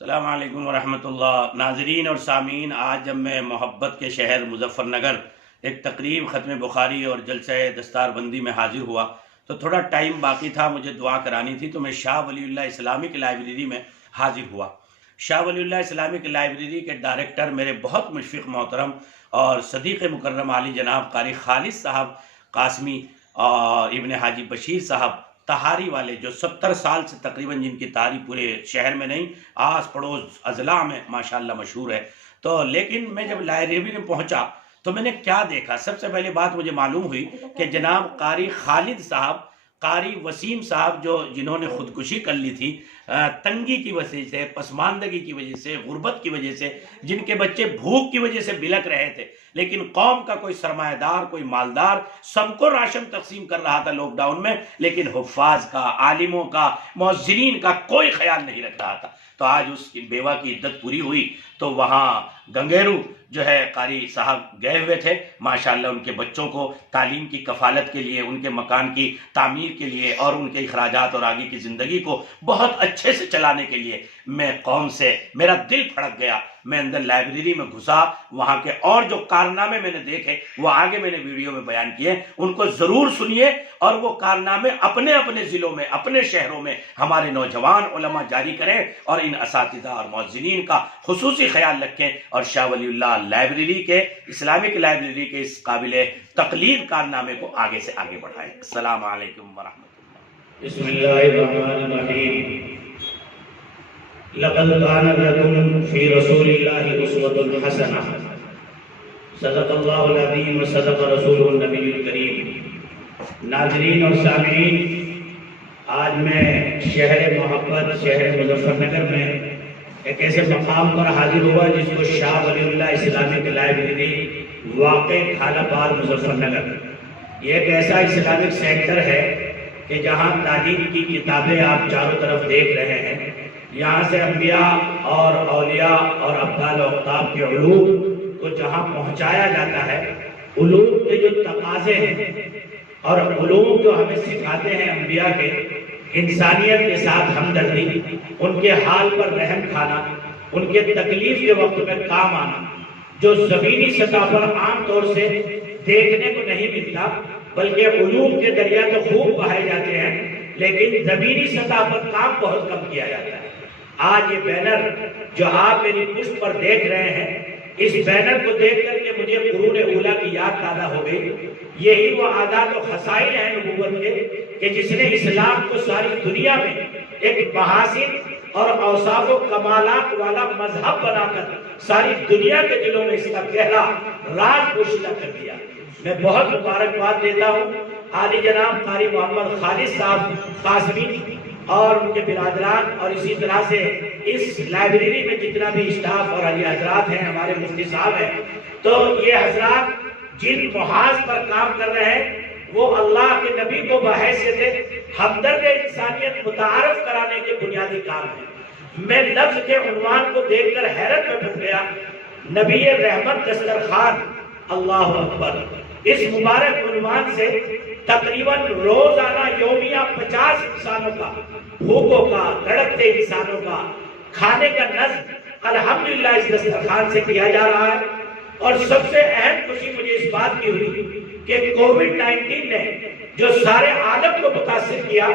السلام علیکم ورحمۃ اللہ ناظرین اور سامعین، آج جب میں محبت کے شہر مظفر نگر ایک تقریب ختم بخاری اور جلسہ دستار بندی میں حاضر ہوا تو تھوڑا ٹائم باقی تھا، مجھے دعا کرانی تھی تو میں شاہ ولی اللہ اسلامک لائبریری میں حاضر ہوا۔ شاہ ولی اللہ اسلامک لائبریری کے ڈائریکٹر میرے بہت مشفق محترم اور صدیق مکرم عالی جناب قاری خالد صاحب قاسمی اور ابن حاجی بشیر صاحب تہاری والے، جو 70 سال سے تقریباً جن کی تہاری پورے شہر میں نہیں آس پڑوس اضلاع میں ماشاءاللہ مشہور ہے۔ تو لیکن میں جب لائبریری میں پہنچا تو میں نے کیا دیکھا، سب سے پہلے بات مجھے معلوم ہوئی کہ جناب قاری خالد صاحب، قاری وسیم صاحب جنہوں نے خودکشی کر لی تھی تنگی کی وجہ سے، پسماندگی کی وجہ سے، غربت کی وجہ سے، جن کے بچے بھوک کی وجہ سے بلک رہے تھے، لیکن قوم کا کوئی سرمایہ دار، کوئی مالدار سب کو راشن تقسیم کر رہا تھا لاک ڈاؤن میں، لیکن حفاظ کا، عالموں کا، مؤذنین کا کوئی خیال نہیں رکھ رہا تھا۔ تو آج اس کی بیوہ کی عدت پوری ہوئی تو وہاں گنگیرو جو ہے قاری صاحب گئے ہوئے تھے، ماشاءاللہ ان کے بچوں کو تعلیم کی کفالت کے لیے، ان کے مکان کی تعمیر کے لیے اور ان کے اخراجات اور آگے کی زندگی کو بہت اچھے سے چلانے کے لیے میں قوم سے میرا دل پھڑک گیا۔ میں اندر لائبریری میں گھسا، وہاں کے اور جو کارنامے میں نے دیکھے وہ آگے میں نے ویڈیو میں بیان کیے، ان کو ضرور سنیے اور وہ کارنامے اپنے اپنے ضلعوں میں، اپنے شہروں میں ہمارے نوجوان علماء جاری کریں اور ان اساتذہ اور مؤذنین کا خصوصی خیال رکھیں اور شاہ ولی اللہ لائبریری کے، اسلامک لائبریری کے اس قابل تقلید کارنامے کو آگے سے آگے بڑھائیں۔ السلام علیکم ورحمۃ اللہ۔ بسم اللہ الرحمن الرحیم۔ لقد کان لکم فی رسول اللہ اسوۃ حسنہ، صدق اللہ العظیم و صدق رسولہ النبی الکریم۔ ناظرین اور سامعین، آج میں شہر محبت، شہر مظفر نگر میں ایک ایسے مقام پر حاضر ہوا جس کو شاہ ولی اللہ اسلامک لائبریری واقع کھال آباد مظفر نگر، یہ ایک ایسا اسلامک سینٹر ہے کہ جہاں تعلیم کی کتابیں آپ چاروں طرف دیکھ رہے ہیں، یہاں سے انبیاء اور اولیاء اور ابدال و اقطاب کے علوم کو جہاں پہنچایا جاتا ہے، علوم کے جو تقاضے ہیں اور علوم جو ہمیں سکھاتے ہیں انبیاء کے، انسانیت کے ساتھ ہمدردی، ان کے حال پر رحم کھانا، ان کے تکلیف کے وقت میں کام آنا، جو زمینی سطح پر عام طور سے دیکھنے کو نہیں ملتا، بلکہ علوم کے دریا تو خوب بہائے جاتے ہیں لیکن زمینی سطح پر کام بہت کم کیا جاتا ہے۔ آج یہ بینر جو آپ میری پشت پر دیکھ رہے ہیں، اس بینر کو دیکھ کر کے مجھے قرون اولیٰ کی یاد تازہ ہو گئی۔ یہی وہ عادات و خصائل ہیں نبوت کے کہ جس نے اسلام کو ساری دنیا میں ایک محاسن اور اوصاف و کمالات والا مذہب بنا کر ساری دنیا کے دلوں میں اس کا گہرا راز پوشیدہ کر دیا۔ میں بہت مبارکباد دیتا ہوں عالی جناب قاری محمد خالد صاحب قاسمی اور ان کے برادران، اور اسی طرح سے اس لائبریری میں جتنا بھی اسٹاف اور علی حضرات ہیں، ہمارے مفتی صاحب ہیں، تو یہ حضرات جن محاذ پر کام کر رہے ہیں وہ اللہ کے نبی کو بحیثیت ہمدرد انسانیت متعارف کرانے کے بنیادی کام ہیں۔ میں لفظ کے عنوان کو دیکھ کر حیرت میں پھنس گیا، نبی رحمت دسترخوان، اللہ اکبر۔ اس مبارک عنوان سے تقریباً روزانہ یومیہ 50 انسانوں کا، بھوکوں کا، تڑپتے انسانوں کا کھانے کا نظم الحمدللہ اس دسترخوان سے کیا جا رہا ہے۔ اور سب سے اہم خوشی مجھے اس بات کی ہوئی کہ کووڈ-19 نے جو سارے عالم کو متاثر کیا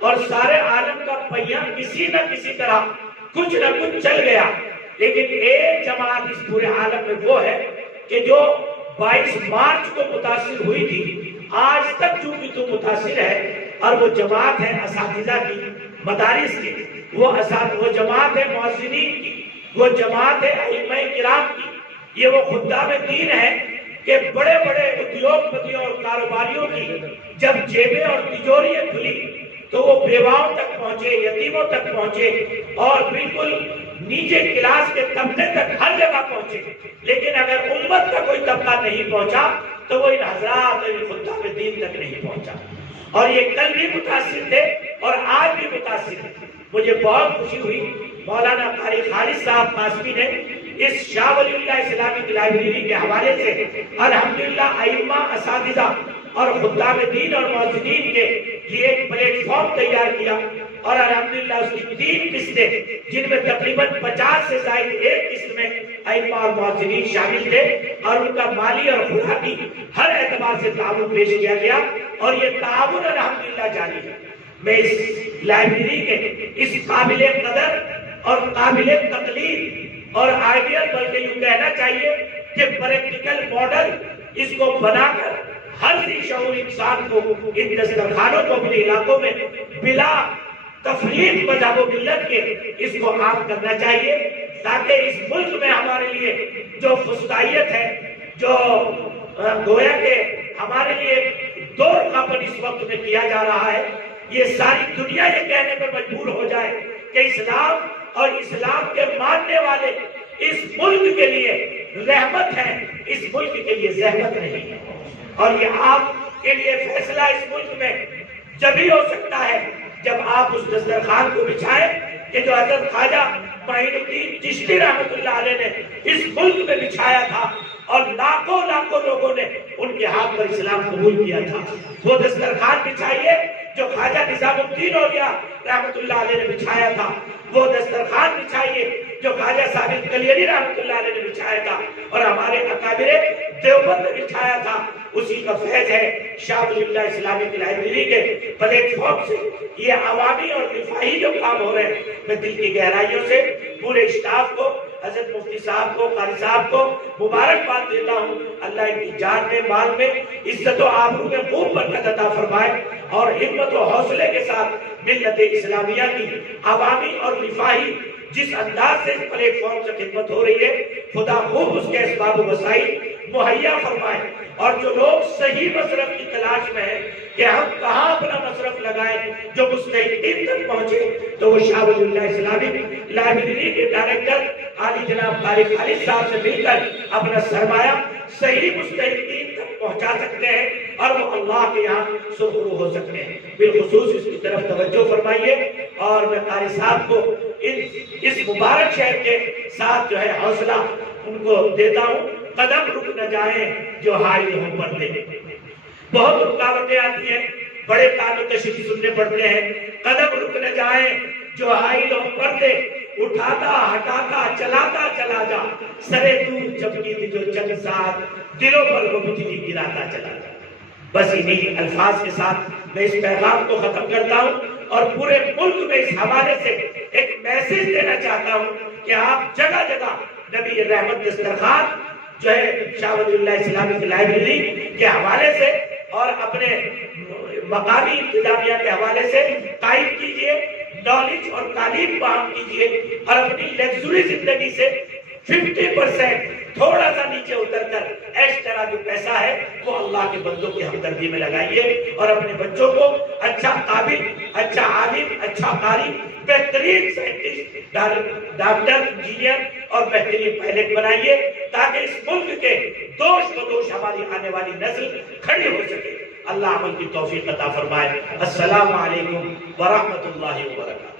اور سارے عالم کا پہیہ کسی نہ کسی طرح کچھ نہ کچھ چل گیا، لیکن ایک جماعت اس پورے عالم میں وہ ہے کہ جو 22 مارچ کو متاثر ہوئی تھی، آج تک چونکہ تو متاثر ہے، اور وہ جماعت ہے اساتذہ کی، مدارس کی، وہ جماعت ہے مؤذنین کی، وہ جماعت ہے ائمہ کرام کی، یہ وہ خدام دین ہے کہ بڑے بڑے ادیوگ پتیوں اور کاروباریوں کی جب جیبیں اور تجوریاں کھلی تو وہ بیواؤں تک پہنچے، یتیموں تک پہنچے اور بالکل نیچے کلاس کے طبقے تک ہر جگہ پہنچے۔ لیکن اگر امت کا کوئی طبقہ نہیں پہنچا تو وہ ان حضرات اور ان خدام دین تک نہیں پہنچا، اور یہ کل بھی متاثر تھے اور آج بھی متاثر ہیں۔ مجھے بہت خوشی ہوئی مولانا قاری خالد صاحب قاسمی نے اس شاہ ولی اللہ اسلامک لائبریری کے حوالے سے الحمدللہ ائمہ، اساتذہ اور خدام دین اور مؤذنین کے لیے ایک پلیٹ فارم تیار کیا اور الحمدللہ اس کی 3 قسطیں جن میں تقریباً 50 سے زائد ایک قسط میں ائمہ اور مؤذنین شامل تھے، اور ان کا مالی اور خوراکی ہر اعتبار سے تعاون پیش کیا گیا، اور یہ تعاون الحمدللہ جاری ہے۔ میں اس لائبریری کے اس قابل قدر اور قابل تقلید اور آئیڈیل بلکہ یوں کہنا چاہیے کہ پریکٹیکل ماڈل اس کو بنا کر ہر ذی شعور انسان کو ان دسترخوانوں کو اپنے علاقوں میں بلا تفریق مذہب و ملت کے اس کو عام کرنا چاہیے، تاکہ اس ملک میں ہمارے لیے جو فسطائیت ہے، جو گویا کہ ہمارے لیے دور کھاپن اس وقت میں کیا جا رہا ہے، یہ ساری دنیا یہ کہنے پر مجبور ہو جائے کہ اسلام اور اسلام کے ماننے والے اس ملک کے لیے رحمت ہے، اس ملک کے لیے زحمت نہیں ہے۔ اور یہ آپ کے لیے فیصلہ اس ملک میں جب ہی ہو سکتا ہے جب آپ اس دسترخوان کو بچھائیں کہ جو حضرت خواجہ معین الدین چشتی رحمۃ اللہ علیہ نے اس ملک میں بچھایا تھا، اور لاکھوں لوگوں نے ان کے ہاتھ پر اسلام قبول کیا تھا۔ وہ دسترخوان بچھائیے جو خواجہ نظام الدین اولیاء رحمۃ اللہ علیہ نے بچھایا تھا، وہ دسترخوان بچھائیے جو خواجہ ثابت کلیری رحمۃ اللہ علیہ نے بچھایا تھا، اور ہمارے اکابر دیوبند نے بچھایا تھا۔ اسی کا فیض ہے شاہ ولی اللہ اسلامک لائبریری کے پلیٹ فارم سے یہ عوامی اور دفاعی جو کام ہو رہے ہیں، میں دل کی گہرائیوں سے پورے اسٹاف کو، حضرت مفتی صاحب کو، قاری صاحب کو مبارکباد دیتا ہوں۔ اللہ ان کی جان میں، مال میں، عزت و آبرو میں خوب برکت عطا فرمائے، اور ہمت و حوصلے کے ساتھ ملت اسلامیہ کی عوامی اور دفاعی جس انداز سے اس پلیٹ فارم سے خدمت ہو رہی ہے، خدا خوب اس کے اسباب و وسائل مہیا فرمائے، اور جو لوگ صحیح مصرف کی تلاش میں ہیں کہ ہم کہاں اپنا مصرف لگائیں جو مستحقین تک پہنچے، تو وہ شاہ ولی اللہ اسلامک لائبریری کے ڈائریکٹر عالی جناب طارق خالد صاحب سے مل کر اپنا سرمایہ صحیح مستحقین تک پہنچا سکتے ہیں، اور وہ اللہ کے یہاں سرخرو ہو سکتے ہیں۔ بالخصوص اس کی طرف توجہ فرمائیے، اور میں قاری صاحب کو اس مبارک شہر کے ساتھ جو ہے حوصلہ ان کو دیتا ہوں، قدم رک نہ جائیں جو حائل ہوں پردے۔ بہت رکاوٹیں آتی ہیں، بڑے کام تشریح سننے پڑتے ہیں، قدم رک نہ جائیں جو حائل ہوں پردے، اٹھاتا ہٹاتا چلاتا چلا جا، سرے دور چمکی تھی جو چند ساتھ، دلوں پر وہ بجلی گراتا چلا جا۔ بس انہی الفاظ کے ساتھ میں اس پیغام کو ختم کرتا ہوں، اور پورے ملک میں اس حوالے سے ایک میسج دینا چاہتا ہوں کہ آپ جگہ جگہ نبی رحمت دسترخوان جو ہے شاہ ولی اللہ اسلامک لائبریری کے حوالے سے اور اپنے مقامی انتظامیہ کے حوالے سے قائم کیجئے، نالج اور تعلیم فراہم کیجئے، اور اپنی لگژری زندگی سے 50% تھوڑا سا نیچے اتر کر ایش طرح جو پیسہ ہے وہ اللہ کے بندوں کی ہمدردی میں لگائیے، اور اپنے بچوں کو اچھا قابل، اچھا عالم، اچھا قاری، بہترین سائنٹسٹ، ڈاکٹر، انجینئر اور بہترین پائلٹ بنائیے، تاکہ اس ملک کے دوش بدوش ہماری آنے والی نسل کھڑی ہو سکے۔ اللہ عمل کی توفیق عطا فرمائے۔ السلام علیکم ورحمۃ اللہ وبرکاتہ۔